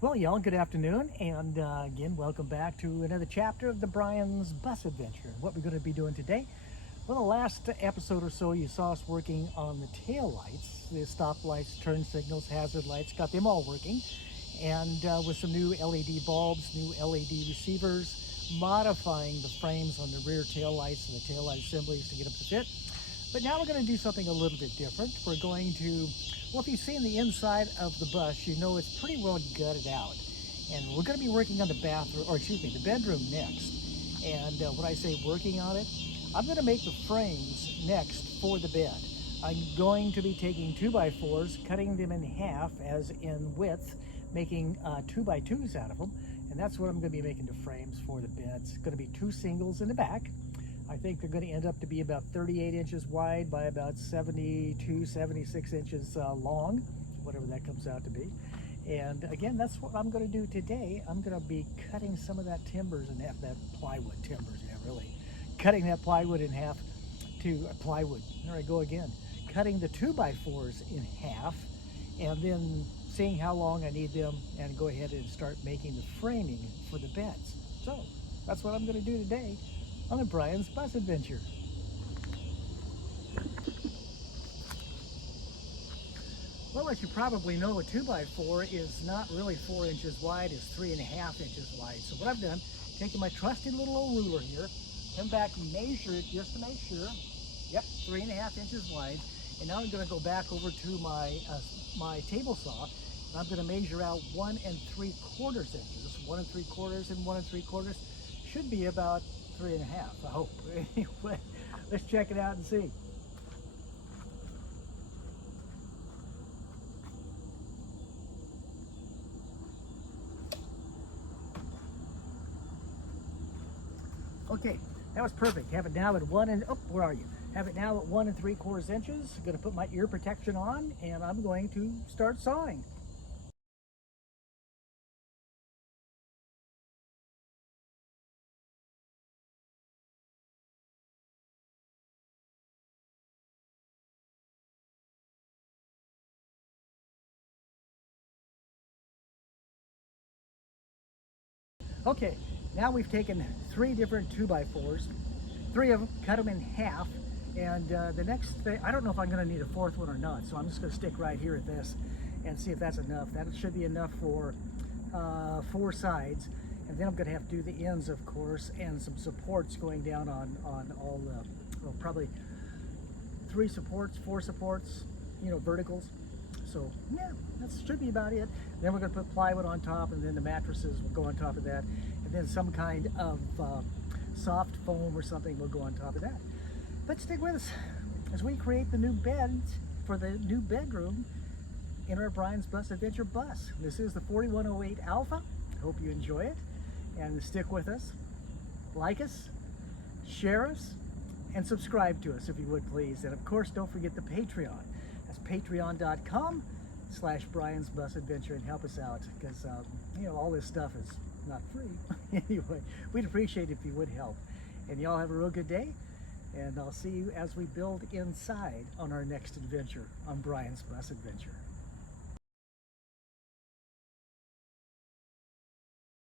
Well, y'all, good afternoon, and again, welcome back to another chapter of the Brian's Bus Adventure. What we're going to be doing today, well, the last episode or so, you saw us working on the tail lights, the stop lights, turn signals, hazard lights, got them all working, and with some new LED bulbs, new LED receivers, modifying the frames on the rear tail lights and the tail light assemblies to get them to fit. But now we're going to do something a little bit different. We're going to, well, if you've seen the inside of the bus, you know it's pretty well gutted out. And we're going to be working on the bathroom, or excuse me, the bedroom next. And when I say working on it, I'm going to make the frames next for the bed. I'm going to be taking 2x4s, cutting them in half as in width, making 2x2s out of them. And that's what I'm going to be making the frames for the beds. It's going to be 2 singles in the back. I think they're going to end up to be about 38 inches wide by about 72, 76 inches long, whatever that comes out to be. And again, that's what I'm going to do today. I'm going to be cutting some of that timbers in half, that plywood timbers, yeah, really. Cutting that plywood in half to plywood. There I go again. Cutting the 2x4s in half and then seeing how long I need them and go ahead and start making the framing for the beds. So that's what I'm going to do today on the Brian's Bus Adventure. Well, as you probably know, a 2x4 is not really 4 inches wide, it's 3.5 inches wide. So what I've done, taking my trusty little old ruler here, come back and measure it just to make sure. Yep, 3.5 inches wide. And now I'm going to go back over to my table saw, and I'm going to measure out 1 3/4 inches. 1 3/4 and 1 3/4 should be about 3.5, I hope. Anyway, let's check it out and see. Okay, that was perfect. Have it now at where are you? Have it now at 1 3/4 inches. I'm gonna put my ear protection on and I'm going to start sawing. Okay, now we've taken 3 different 2x4s, 3 of them, cut them in half, and the next thing, I don't know if I'm going to need a 4th one or not, so I'm just going to stick right here at this and see if that's enough. That should be enough for 4 sides, and then I'm going to have to do the ends, of course, and some supports going down on all the, well, probably 3 supports, 4 supports, you know, verticals. So yeah, that should be about it. Then we're going to put plywood on top, and then the mattresses will go on top of that, and then some kind of soft foam or something will go on top of that. But stick with us as we create the new beds for the new bedroom in our Brian's Bus Adventure bus. This is the 4108 Alpha. Hope you enjoy it, and stick with us. Like us, share us, and subscribe to us if you would please. And of course, don't forget the Patreon. That's patreon.com/Brian's Bus Adventure, and help us out because you know, all this stuff is not free. Anyway, we'd appreciate it if you would help. And y'all have a real good day, and I'll see you as we build inside on our next adventure on Brian's Bus Adventure.